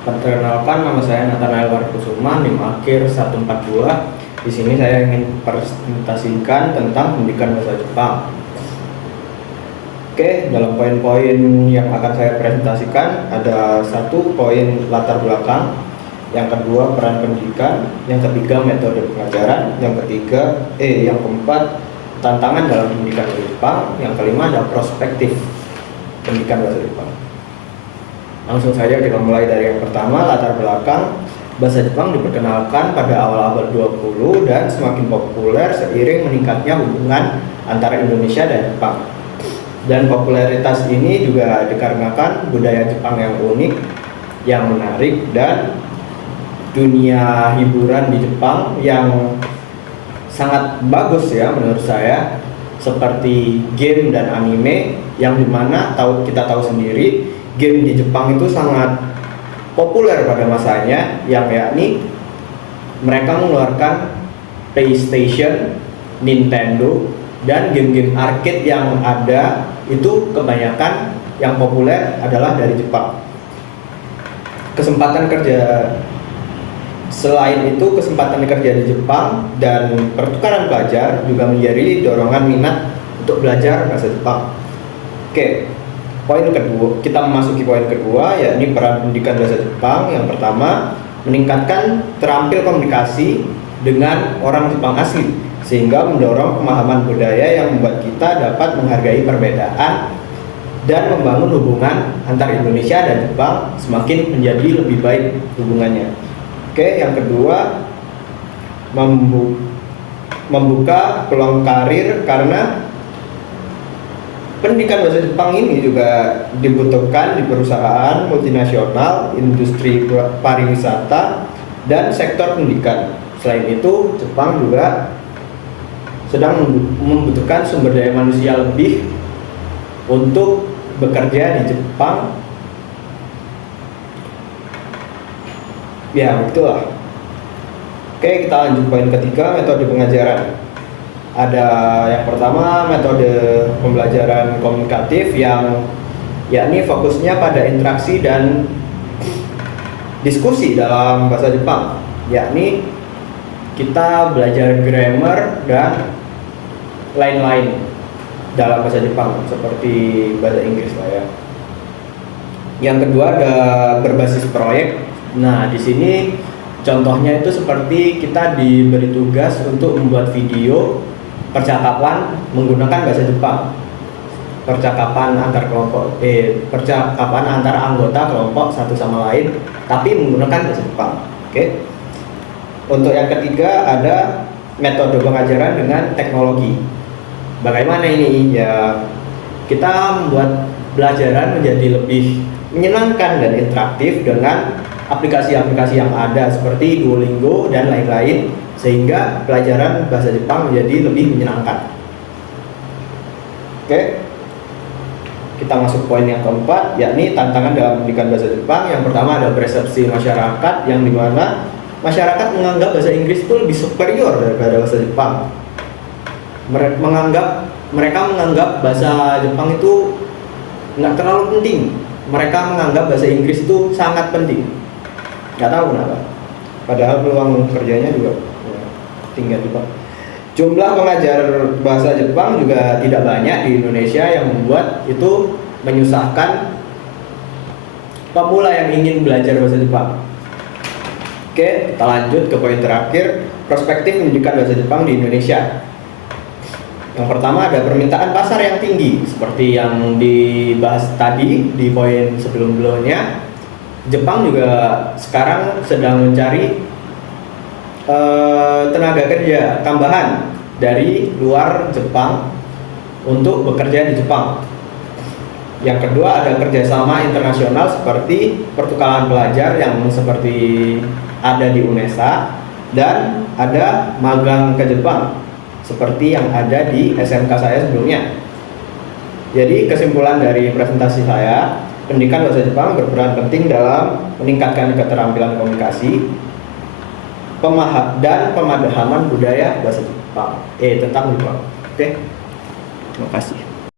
Perkenalkan, nama saya Nathanael Warkusuma, NIM akhir 142. Di sini saya ingin presentasikan tentang pendidikan bahasa Jepang. Oke, dalam poin-poin yang akan saya presentasikan ada satu poin latar belakang, yang kedua peran pendidikan, yang ketiga metode pengajaran, yang keempat tantangan dalam pendidikan bahasa Jepang, yang kelima ada prospektif pendidikan bahasa Jepang. Langsung saja kita mulai dari yang pertama, latar belakang. Bahasa Jepang diperkenalkan pada awal abad 20 dan semakin populer seiring meningkatnya hubungan antara Indonesia dan Jepang. Dan popularitas ini juga dikarenakan budaya Jepang yang unik, yang menarik, dan dunia hiburan di Jepang yang sangat bagus ya menurut saya, seperti game dan anime yang dimana kita tahu sendiri game di Jepang itu sangat populer pada masanya, yang yakni mereka mengeluarkan PlayStation, Nintendo, dan game-game arcade yang ada itu kebanyakan yang populer adalah dari Jepang. Selain itu, kesempatan kerja di Jepang dan pertukaran pelajar juga menjadi dorongan minat untuk belajar bahasa Jepang. Oke, poin kedua, kita memasuki poin kedua, yakni peran pendidikan bahasa Jepang. Yang pertama, meningkatkan terampil komunikasi dengan orang Jepang asli, sehingga mendorong pemahaman budaya yang membuat kita dapat menghargai perbedaan dan membangun hubungan antara Indonesia dan Jepang semakin menjadi lebih baik hubungannya. Oke, yang kedua, membuka peluang karir, karena pendidikan bahasa Jepang ini juga dibutuhkan di perusahaan multinasional, industri pariwisata, dan sektor pendidikan. Selain itu, Jepang juga sedang membutuhkan sumber daya manusia lebih untuk bekerja di Jepang. Ya, begitulah. Oke, kita lanjut poin ketiga, metode pengajaran. Ada yang pertama, metode pembelajaran komunikatif, yang yakni fokusnya pada interaksi dan diskusi dalam bahasa Jepang, yakni kita belajar grammar dan lain-lain dalam bahasa Jepang seperti bahasa Inggris lah ya. Yang kedua ada berbasis proyek. Nah, di sini contohnya itu seperti kita diberi tugas untuk membuat video percakapan menggunakan bahasa Jepang, percakapan antar anggota kelompok satu sama lain, tapi menggunakan bahasa Jepang. Oke. Untuk yang ketiga ada metode pengajaran dengan teknologi. Bagaimana ini? Ya, kita membuat pelajaran menjadi lebih menyenangkan dan interaktif dengan aplikasi-aplikasi yang ada seperti Duolingo dan lain-lain, sehingga pelajaran bahasa Jepang menjadi lebih menyenangkan. Oke, kita masuk poin yang keempat, yakni tantangan dalam pendidikan bahasa Jepang. Yang pertama ada persepsi masyarakat, yang dimana masyarakat menganggap bahasa Inggris itu lebih superior daripada bahasa Jepang. Mereka menganggap bahasa Jepang itu nggak terlalu penting. Mereka menganggap bahasa Inggris itu sangat penting. Nggak tahu kenapa. Padahal peluang kerjanya juga tinggal juga. Jumlah pengajar bahasa Jepang juga tidak banyak di Indonesia, yang membuat itu menyusahkan pemula yang ingin belajar bahasa Jepang. Oke, kita lanjut ke poin terakhir, perspektif pendidikan bahasa Jepang di Indonesia. Yang pertama ada permintaan pasar yang tinggi, seperti yang dibahas tadi di poin sebelum-sebelumnya. Jepang juga sekarang sedang mencari tenaga kerja tambahan dari luar Jepang untuk bekerja di Jepang. Yang kedua ada kerjasama internasional seperti pertukaran pelajar yang seperti ada di UNESA, dan ada magang ke Jepang seperti yang ada di SMK saya sebelumnya. Jadi kesimpulan dari presentasi saya, pendidikan bahasa Jepang berperan penting dalam meningkatkan keterampilan komunikasi, dan pemahaman budaya bahasa Jepang tentang Jepang. Oke, terima kasih.